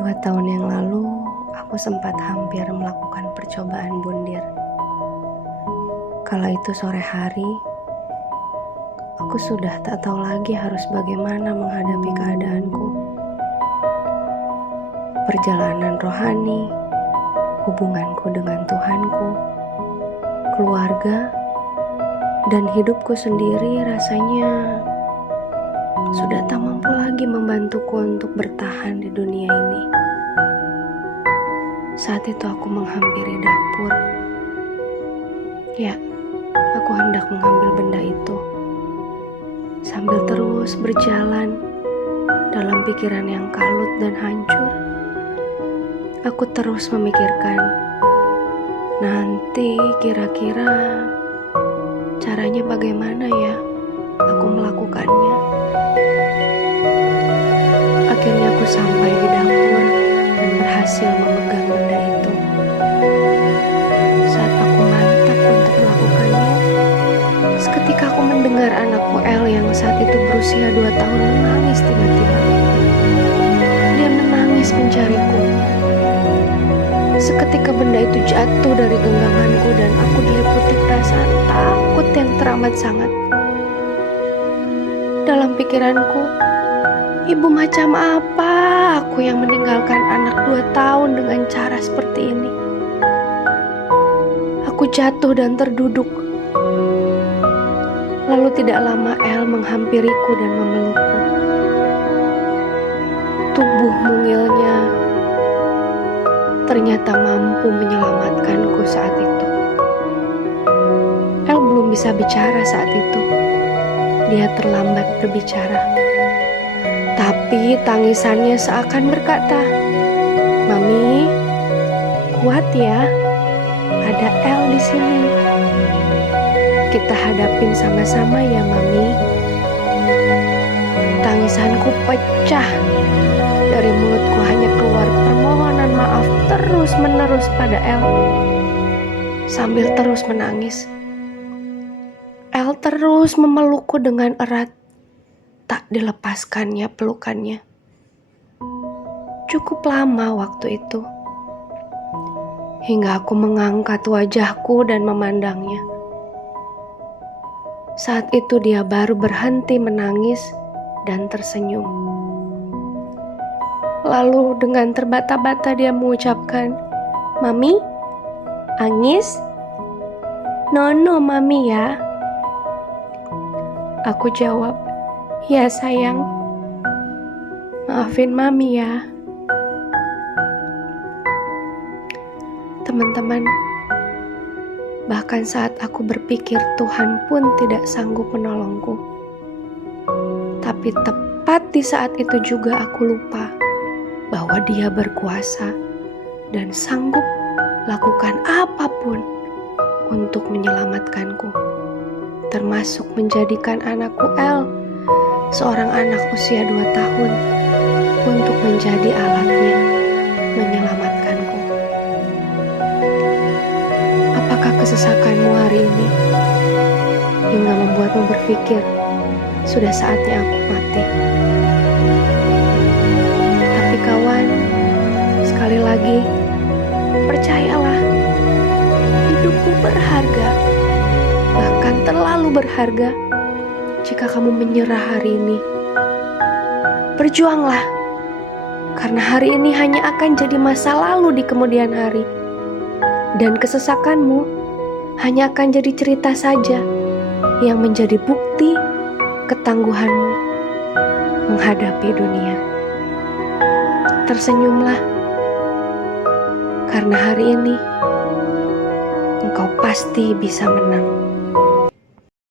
2 tahun yang lalu, aku sempat hampir melakukan percobaan bundir. Kala itu sore hari, aku sudah tak tahu lagi harus bagaimana menghadapi keadaanku. Perjalanan rohani, hubunganku dengan Tuhanku, keluarga, dan hidupku sendiri rasanya sudah tak mampu lagi membantuku untuk bertahan di dunia ini. Saat itu aku menghampiri dapur. Ya, aku hendak mengambil benda itu. Sambil terus berjalan dalam pikiran yang kalut dan hancur, aku terus memikirkan, nanti kira-kira caranya bagaimana ya aku melakukannya. Akhirnya aku sampai di dapur dan berhasil memegang benda itu. Saat aku mantap untuk melakukannya, seketika aku mendengar anakku El yang saat itu berusia 2 tahun menangis tiba-tiba. Dia menangis mencariku. Seketika benda itu jatuh dari genggamanku dan aku diliputi perasaan takut yang teramat sangat. Dalam pikiranku, ibu macam apa aku yang meninggalkan anak 2 tahun dengan cara seperti ini? Aku jatuh dan terduduk. Lalu tidak lama El menghampiriku dan memelukku. Tubuh mungilnya ternyata mampu menyelamatkanku saat itu. El belum bisa bicara saat itu. Dia terlambat berbicara. Tapi tangisannya seakan berkata, "Mami, kuat ya. Ada El di sini. Kita hadapin sama-sama ya, Mami." Tangisanku pecah. Dari mulutku hanya keluar permohonan maaf terus-menerus pada El. Sambil terus menangis, El terus memelukku dengan erat. Tak dilepaskannya pelukannya. Cukup lama waktu itu, hingga aku mengangkat wajahku dan memandangnya. Saat itu dia baru berhenti menangis dan tersenyum. Lalu dengan terbata-bata dia mengucapkan, "Mami, Angis? Nono Mami ya." Aku jawab, "Ya sayang, maafin Mami ya." Teman-teman, bahkan saat aku berpikir Tuhan pun tidak sanggup menolongku. Tapi tepat di saat itu juga aku lupa bahwa Dia berkuasa dan sanggup lakukan apapun untuk menyelamatkanku, termasuk menjadikan anakku El, seorang anak usia 2 tahun, untuk menjadi alatnya menyelamatkanku. Apakah kesesakanmu hari ini hingga membuatmu berpikir sudah saatnya aku mati? Tapi kawan, sekali lagi, percayalah, hidupmu berharga, bahkan terlalu berharga. Jika kamu menyerah hari ini, berjuanglah, karena hari ini hanya akan jadi masa lalu di kemudian hari. Dan kesesakanmu hanya akan jadi cerita saja yang menjadi bukti ketangguhanmu menghadapi dunia. Tersenyumlah, karena hari ini engkau pasti bisa menang.